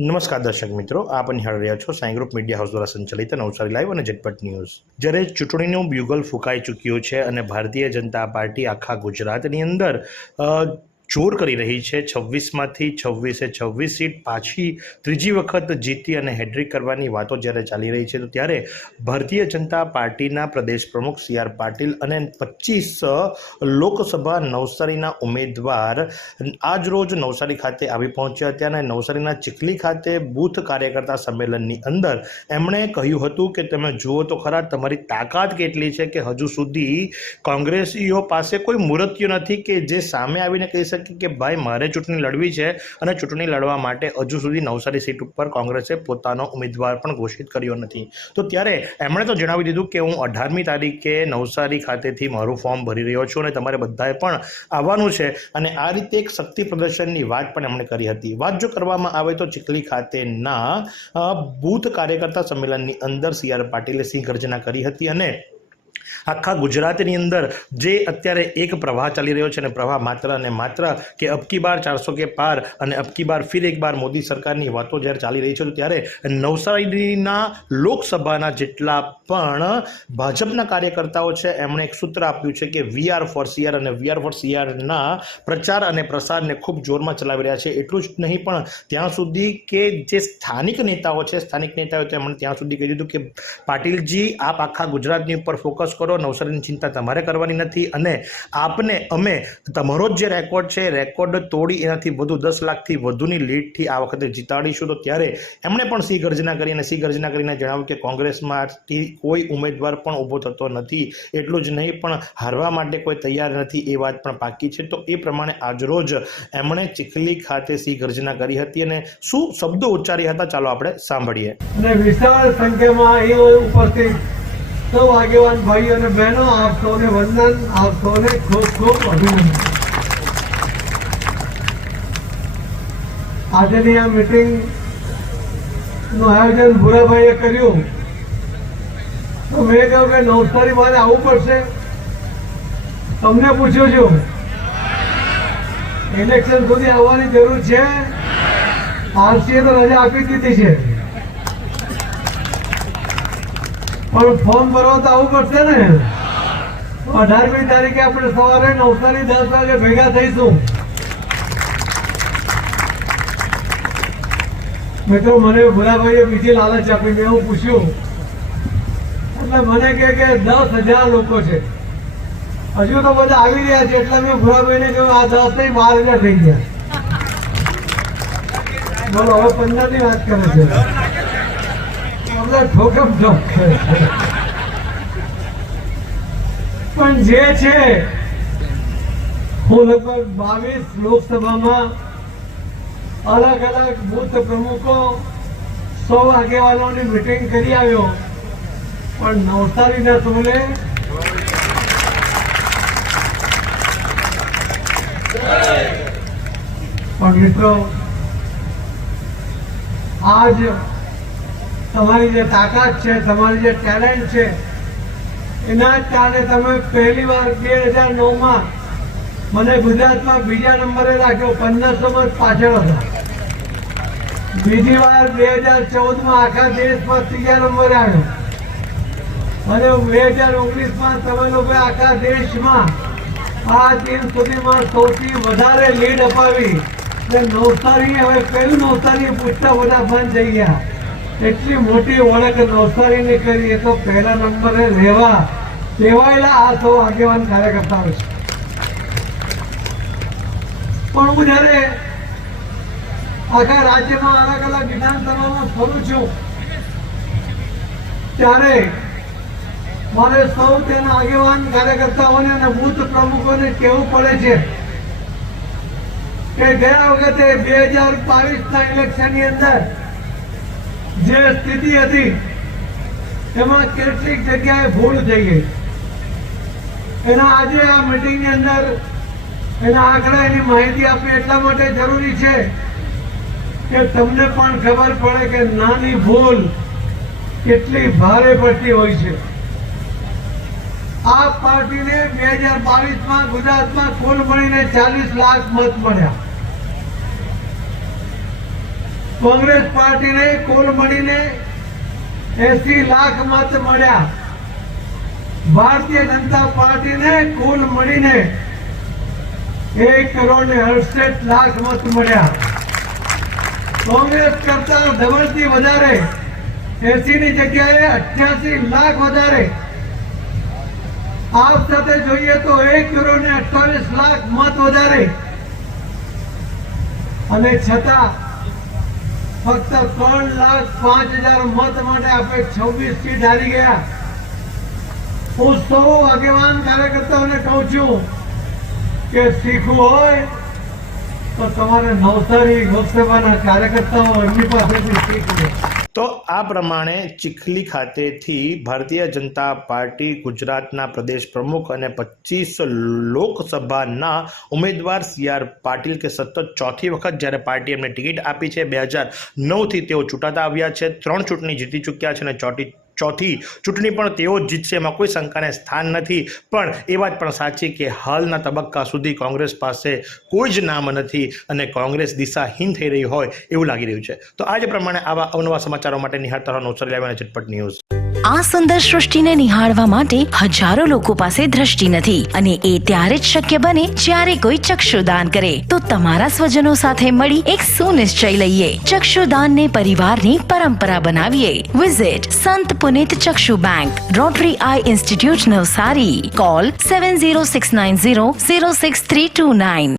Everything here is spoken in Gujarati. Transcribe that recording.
નમસ્કાર દર્શક મિત્રો, આપ નિહાળી રહ્યા છો સાંઈ ગ્રુપ મીડિયા હાઉસ દ્વારા સંચાલિત નવસારી લાઈવ અને ઝટપટ ન્યૂઝ. જ્યારે ચૂંટણીનું બ્યુગલ ફૂંકાઈ ચૂક્યું છે અને ભારતીય જનતા પાર્ટી આખા ગુજરાતની અંદર જોર કરી રહી છે. છવ્વીસમાંથી છવ્વીસે છવ્વીસ સીટ પાછી ત્રીજી વખત જીતી અને હેડ્રિક કરવાની વાતો જ્યારે ચાલી રહી છે, તો ત્યારે ભારતીય જનતા પાર્ટીના પ્રદેશ પ્રમુખ સી આર પાટીલ અને પચીસ લોકસભા નવસારીના ઉમેદવાર આજ રોજ નવસારી ખાતે આવી પહોંચ્યા હતા અને નવસારીના ચીખલી ખાતે બૂથ કાર્યકર્તા સંમેલનની અંદર એમણે કહ્યું હતું કે, તમે જુઓ તો ખરા, તમારી તાકાત કેટલી છે કે હજુ સુધી કોંગ્રેસીઓ પાસે કોઈ મૂર્તિઓ નથી કે જે સામે આવીને કહી શકે કે ભાઈ, મારે ચૂંટણી લડવી છે અને ચૂંટણી લડવા માટે હજુ સુધી નવસારી સીટ ઉપર કોંગ્રેસે પોતાનો ઉમેદવાર પણ ઘોષિત કર્યો નથી. તો ત્યારે એમણે તો જણાવી દીધું કે હું અઢારમી તારીખે નવસારી ખાતેથી મારું ફોર્મ ભરી રહ્યો છું અને તમારે બધાએ પણ આવવાનું છે. અને આ રીતે એક શક્તિ પ્રદર્શનની વાત પણ એમણે કરી હતી. વાત જો કરવામાં આવે તો ચીખલી ખાતેના બૂથ કાર્યકર્તા સંમેલનની અંદર સી આર પાટીલે સિંહ ગર્જના કરી હતી અને આખા ગુજરાતની અંદર જે અત્યારે એક પ્રવાહ ચાલી રહ્યો છે અને પ્રવાહ માત્ર અને માત્ર કે અબકી બાર ચારસો કે પાર અને અબકી બાર ફિર એક બાર મોદી સરકારની વાતો જ્યારે ચાલી રહી છે ત્યારે નવસારીના લોકસભાના જેટલા પણ ભાજપના કાર્યકર્તાઓ છે, એમણે એક સૂત્ર આપ્યું છે કે વી આર ફોર સીઆર અને વી આર ફોર સીઆરના પ્રચાર અને પ્રસારને ખૂબ જોરમાં ચલાવી રહ્યા છે. એટલું જ નહીં પણ ત્યાં સુધી કે જે સ્થાનિક નેતાઓ છે, સ્થાનિક નેતાઓ તેમણે ત્યાં સુધી કહી દીધું કે પાટીલજી, આપ આખા ગુજરાતની ઉપર ફોકસ કરો નવસારીની ચિંતા તમારે કરવાની નથી અને આપને, અમે, તમારો જે રેકોર્ડ છે રેકોર્ડ તોડી એનાથી વધુ દસ લાખથી વધુની લીડથી આ વખતે જીતાડીશું. તો ત્યારે એમણે પણ સિંહ ગર્જના કરી અને સિંહ ગર્જના કરીને જણાવ્યું કે કોંગ્રેસમાંથી કોઈ ઉમેદવાર પણ ઊભો થતો નથી. એટલું જ નહીં, પણ હારવા માટે કોઈ તૈયાર નથી એ વાત પણ પાકી છે. તો એ પ્રમાણે આજરોજ એમણે ચીખલી ખાતે સિંહ ગર્જના કરી હતી અને શું શબ્દો ઉચ્ચાર્યા હતા ચાલો આપણે સાંભળીએ. અને વિશાળ સંખ્યામાં અહીં ઉપસ્થિત સૌ આગેવાન ભાઈ અને બહેનો, આપ સૌને વંદન, આપ સૌને ખૂબ ખૂબ અભિનંદન. આજની આ મીટિંગનું આયોજન ભૂરાભાઈએ કર્યું. તો મેં કહ્યું કે નવસારી મારે આવવું પડશે. તમને પૂછ્યું છું. ઇલેક્શન સુધી આવવાની જરૂર છે. આરસીએ તો રજા આપી દીધી છે. પણ ફોર્મ ભરવા તો આવવું પડશે ને. અઢારમી તારીખે આપણે સવારે નવસારી દસ વાગે ભેગા થઈશું. મિત્રો, મને ભુરાભાઈએ બીજી લાલચ આપી, મેં હું પૂછ્યું. એટલે મને કહે કે દસ હજાર લોકો છે. હજુ તો બધા આવી રહ્યા છે, એટલે મેં ભુરાભાઈને કહ્યું, આ દસ નહીં, બાર હજાર થઈ ગયા. બોલો, હવે પંદરની વાત કરે છે. અમને ઠોકમ ઠોક પણ જે છે, હું લગભગ બાવીસ લોકસભામાં અલગ અલગ બુથ પ્રમુખો, સો આગેવાનોની મિટિંગ કરી આવ્યો. પણ નવસારીના તમને પણ મિત્રો, આજ તમારી જે તાકાત છે, તમારી જે ટેલેન્ટ છે, એના જ કારણે તમે પહેલી વાર બે હજાર નવમાં મને ગુજરાતમાં બીજા નંબરે રાખ્યો પંદરસો વર્ષ પાછળ હતો. બીજી વાર બે હજાર ચૌદમાં આખા દેશમાં ત્રીજા નંબરે આવ્યો. અને બે હજાર ઓગણીસમાં તમે લોકો આખા દેશમાં આ દિન સુધીમાં સૌથી વધારે લીડ અપાવી. નવસારી, હવે પેલું નવસારી પૂછતા બધા બંધ થઈ ગયા. એટલી મોટી ઓળખ નવસારીની કરી એ તો પહેલા નંબરે રહેવા કહેવાયેલા આ સૌ આગેવાન કાર્યકર્તાઓ છે. પણ હું જ્યારે આખા રાજ્યમાં અલગ અલગ વિધાનસભામાં ફરું છું, ત્યારે મારે સૌ તેના આગેવાન કાર્યકર્તાઓને અને બુથ પ્રમુખોને કહેવું પડે છે કે ગયા વખતે બે હજાર બાવીસના ઇલેક્શનની અંદર જે સ્થિતિ હતી, એમાં કેટલીક જગ્યાએ ભૂલ થઈ ગઈ. એના આજે આ મીટિંગની અંદર એના આંકડા એની માહિતી આપવી એટલા માટે જરૂરી છે કે તમને પણ ખબર પડે કે નાની ભૂલ કેટલી ભારે પડતી હોય છે. આ પાર્ટીને બે હજાર બાવીસમાં ગુજરાતમાં કુલ મળીને ચાલીસ લાખ મત મળ્યા. કોંગ્રેસ પાર્ટીને, કુલ મળીને એસી લાખ મત મળ્યા. ભારતીય જનતા પાર્ટીને કુલ મળીને એક કરોડ ને અડસઠ લાખ મત મળ્યા. કોંગ્રેસ કરતા ડબલથી વધારે એસી ની જગ્યાએ અઠ્યાસી લાખ વધારે. આપ સાથે જોઈએ તો એક કરોડ ને અઠ્યાવીસ લાખ મત વધારે. અને છતાં ફક્ત ત્રણ લાખ પાંચ હજાર મત માટે આપણે છવ્વીસ સીટ હારી ગયા. હું સૌ આગેવાન કાર્યકર્તાઓને કહું છું કે શીખવું હોય તો તમારે નવસારી લોકસભાના કાર્યકર્તાઓ એમની પાસેથી શીખવું તો આ પ્રમાણે ચીખલી ખાતેથી ભારતીય જનતા પાર્ટી ગુજરાતના પ્રદેશ પ્રમુખ અને પચીસ લોકસભાના ઉમેદવાર સી આર પાટીલ કે સતત ચોથી વખત જ્યારે પાર્ટી એમને ટિકિટ આપી છે, બે હજાર નવથી તેઓ ચૂંટાતા આવ્યા છે, ત્રણ ચૂંટણી જીતી ચૂક્યા છે અને ચોથી ચોથી ચૂંટણી પણ તેઓ જ જીતશે. એમાં કોઈ શંકાને સ્થાન નથી. પણ એ વાત પણ સાચી કે હાલના તબક્કા સુધી કોંગ્રેસ પાસે કોઈ જ નામ નથી અને કોંગ્રેસ દિશાહીન થઈ રહી હોય એવું લાગી રહ્યું છે. તો આજે પ્રમાણે આવા અવનવા સમાચારો માટે નિહાળતા રહો. નવસારી લાઈવ અને ઝટપટ ન્યૂઝ. આ સુંદર સૃષ્ટિને નિહાળવા માટે હજારો લોકો પાસે દ્રષ્ટિ નથી અને એ ત્યારે જ શક્ય બને જ્યારે કોઈ ચક્ષુદાન કરે. તો તમારા સ્વજનો સાથે મળી એક સુનિશ્ચય લઈએ. ચક્ષુદાનને પરિવારની પરંપરા બનાવીએ. વિઝિટ સંત પુનિત ચક્ષુ bank Rotary eye institute Navsari call seven zero six nine zero zero six three two nine